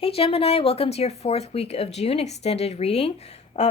Hey Gemini, welcome to your fourth week of June extended reading.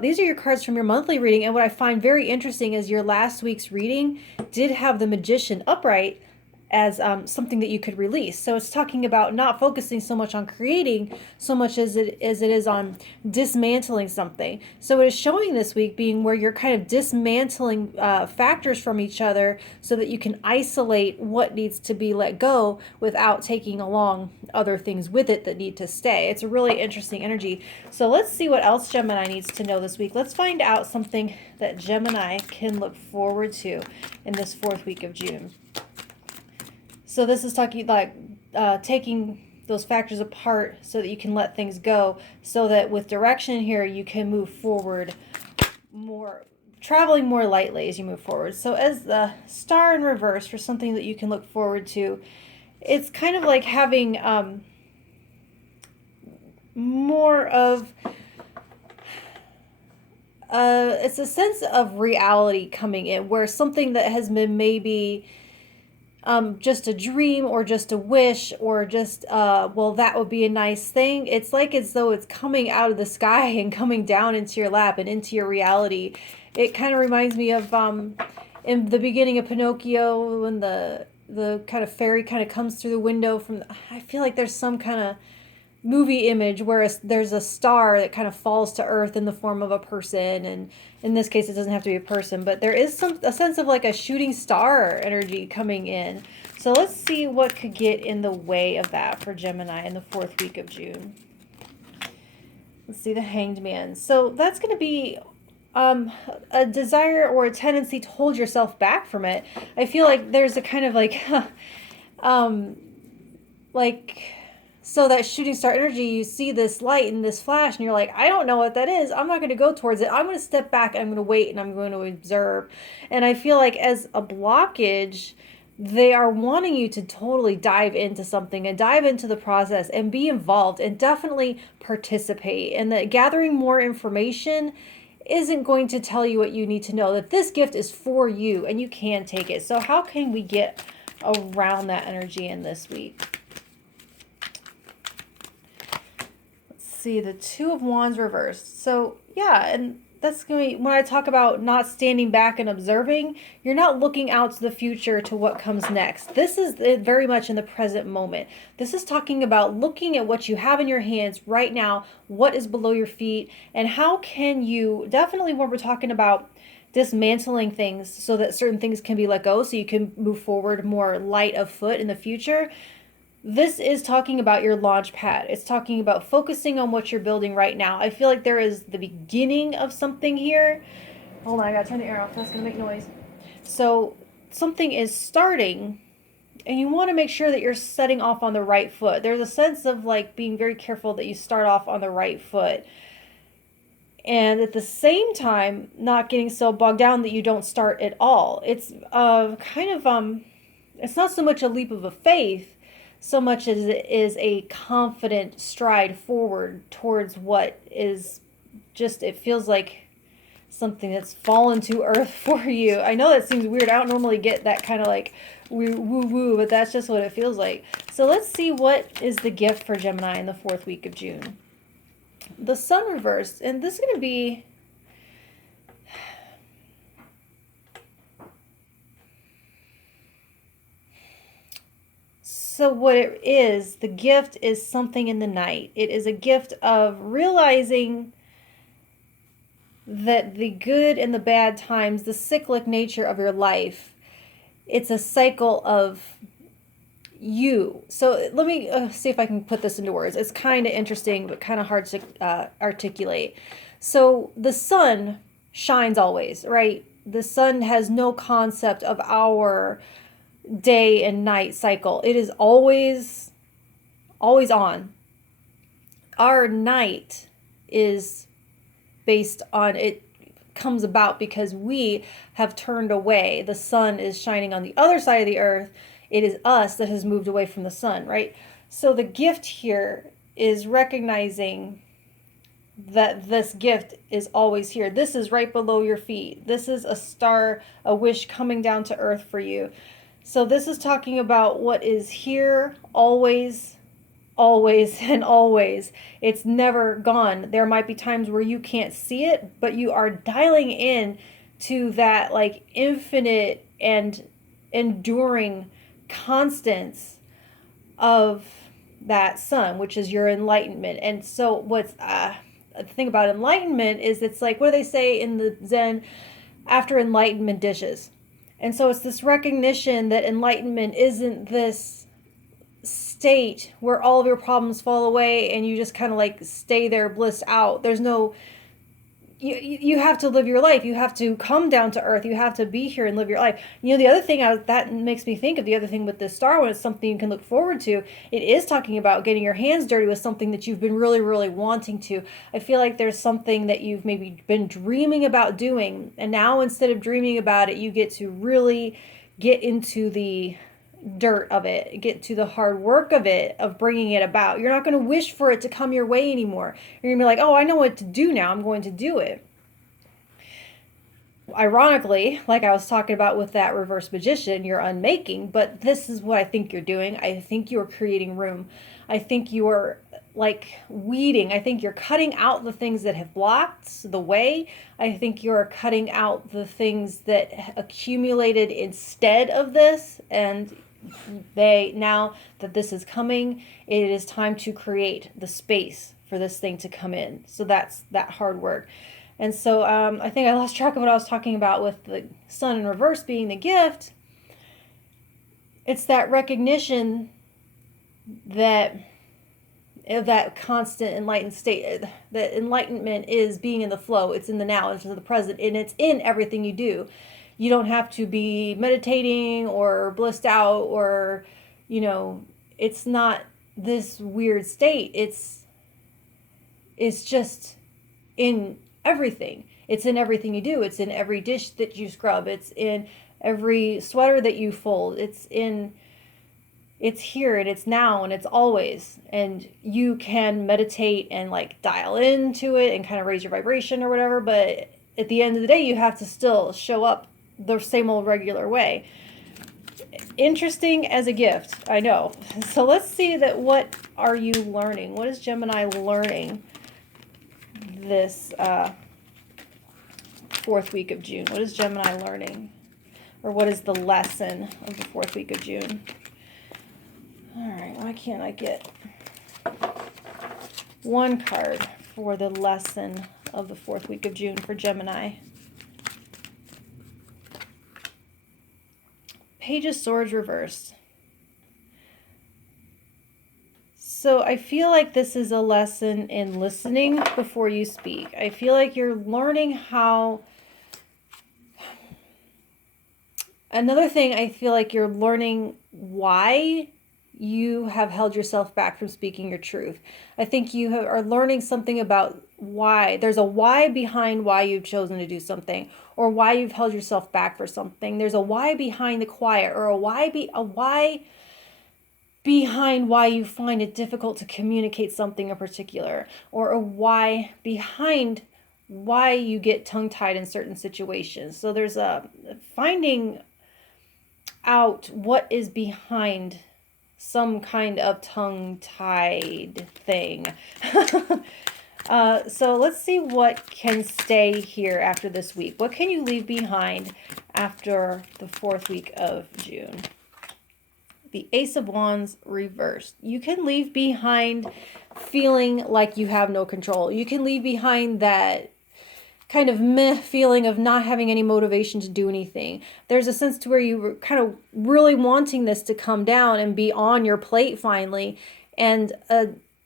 These are your cards from your monthly reading, and what I find very interesting is your last week's reading did have the Magician upright as something that you could release. So it's talking about not focusing so much on creating so much as it is on dismantling something. So it is showing this week being where you're kind of dismantling factors from each other so that you can isolate what needs to be let go without taking along other things with it that need to stay. It's a really interesting energy. So let's see what else Gemini needs to know this week. Let's find out something that Gemini can look forward to in this fourth week of June. So this is talking like taking those factors apart so that you can let things go, so that with direction here you can move forward more, traveling more lightly as you move forward. So as the star in reverse for something that you can look forward to, it's kind of like having more of it's a sense of reality coming in, where something that has been maybe just a dream or just a wish or just, well, that would be a nice thing. It's like as though it's coming out of the sky and coming down into your lap and into your reality. It kind of reminds me of in the beginning of Pinocchio, when the kind of fairy kind of comes through the window from I feel like there's some kind of movie image where there's a star that kind of falls to earth in the form of a person, and in this case it doesn't have to be a person, but there is a sense of like a shooting star energy coming in. So let's see what could get in the way of that for Gemini in the fourth week of June. Let's see, the Hanged Man. So that's going to be a desire or a tendency to hold yourself back from it. I feel like there's a kind of like like, so that shooting star energy, you see this light and this flash and you're like, I don't know what that is. I'm not going to go towards it. I'm going to step back and I'm going to wait and I'm going to observe. And I feel like as a blockage, they are wanting you to totally dive into something and dive into the process and be involved and definitely participate. And that gathering more information isn't going to tell you what you need to know, that this gift is for you and you can take it. So how can we get around that energy in this week? See, the Two of Wands reversed. So yeah, and that's going to be when I talk about not standing back and observing, you're not looking out to the future to what comes next. This is very much in the present moment. This is talking about looking at what you have in your hands right now, what is below your feet, and how can you, definitely when we're talking about dismantling things so that certain things can be let go so you can move forward more light of foot in the future. This is talking about your launch pad. It's talking about focusing on what you're building right now. I feel like there is the beginning of something here. Hold on, I gotta turn the air off. That's gonna make noise. So something is starting, and you want to make sure that you're setting off on the right foot. There's a sense of like being very careful that you start off on the right foot. And at the same time, not getting so bogged down that you don't start at all. It's kind of, it's not so much a leap of a faith so much as it is a confident stride forward towards what is just, it feels like something that's fallen to earth for you. I know that seems weird. I don't normally get that kind of like woo-woo, but that's just what it feels like. So let's see what is the gift for Gemini in the fourth week of June. The Sun reversed, and this is going to be... So what it is, the gift is something in the night. It is a gift of realizing that the good and the bad times, the cyclic nature of your life, it's a cycle of you. So let me see if I can put this into words. It's kind of interesting, but kind of hard to articulate. So the sun shines always, right? The sun has no concept of our day and night cycle. It is always on. Our night is based on, it comes about because we have turned away. The sun is shining on the other side of the earth. It is us that has moved away from the sun, right? So the gift here is recognizing that this gift is always here. This is right below your feet. This is a star, a wish coming down to earth for you. So this is talking about what is here always always and always. It's never gone. There might be times where you can't see it, but you are dialing in to that like infinite and enduring constance of that sun, which is your enlightenment. And so what's the thing about enlightenment is it's like, what do they say in the Zen? After enlightenment dishes. And so it's this recognition that enlightenment isn't this state where all of your problems fall away and you just kind of like stay there blissed out. There's no, you have to live your life. You have to come down to earth. You have to be here and live your life. You know, the other thing that makes me think of the other thing with this star one is something you can look forward to. It is talking about getting your hands dirty with something that you've been really, really wanting to. I feel like there's something that you've maybe been dreaming about doing. And now instead of dreaming about it, you get to really get into the dirt of it, get to the hard work of it, of bringing it about. You're not going to wish for it to come your way anymore. You're going to be like, oh, I know what to do now. I'm going to do it. Ironically, like I was talking about with that reverse magician, you're unmaking, but this is what I think you're doing. I think you're creating room. I think you're like weeding. I think you're cutting out the things that have blocked the way. I think you're cutting out the things that accumulated instead of this, and now that this is coming, it is time to create the space for this thing to come in. So that's that hard work. And so I think I lost track of what I was talking about with the sun in reverse being the gift. It's that recognition that constant enlightened state, that enlightenment is being in the flow. It's in the now, it's in the present, and it's in everything you do. You don't have to be meditating or blissed out or, it's not this weird state. It's just in everything. It's in everything you do. It's in every dish that you scrub. It's in every sweater that you fold. It's here and it's now and it's always. And you can meditate and like dial into it and kind of raise your vibration or whatever. But at the end of the day, you have to still show up the same old regular way. Interesting as a gift, I know. So let's see that. What are you learning? What is Gemini learning this fourth week of June? What is Gemini learning? Or what is the lesson of the fourth week of June? All right, why can't I get one card for the lesson of the fourth week of June for Gemini? Page of Swords reversed. So I feel like this is a lesson in listening before you speak. I feel like you're learning how... Another thing, I feel like you're learning why you have held yourself back from speaking your truth. I think you are learning something about why. There's a why behind why you've chosen to do something, or why you've held yourself back for something. There's a why behind the quiet, or a why behind why you find it difficult to communicate something in particular, or a why behind why you get tongue-tied in certain situations. So there's a finding out what is behind some kind of tongue-tied thing. So let's see what can stay here after this week. What can you leave behind after the fourth week of June? The Ace of Wands reversed. You can leave behind feeling like you have no control. You can leave behind that kind of meh feeling of not having any motivation to do anything. There's a sense to where you were kind of really wanting this to come down and be on your plate finally. And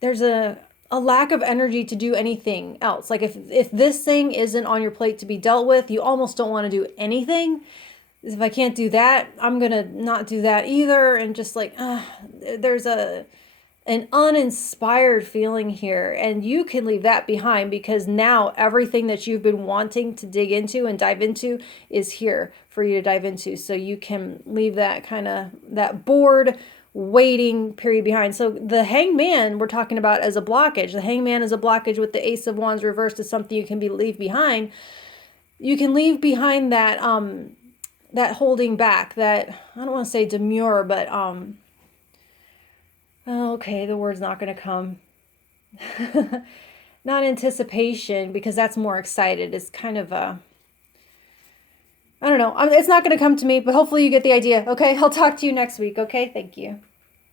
there's a lack of energy to do anything else. Like if this thing isn't on your plate to be dealt with, you almost don't want to do anything. If I can't do that, I'm going to not do that either. And just like, there's an uninspired feeling here. And you can leave that behind, because now everything that you've been wanting to dig into and dive into is here for you to dive into. So you can leave that kind of, that bored waiting period behind. So the Hangman we're talking about as a blockage. The Hangman is a blockage with the Ace of Wands reversed is something you can leave behind. You can leave behind that, that holding back, that, I don't want to say demure, but Oh, okay, the word's not going to come. Not anticipation, because that's more excited. It's kind of a... I don't know. It's not going to come to me, but hopefully you get the idea. Okay, I'll talk to you next week. Okay, thank you.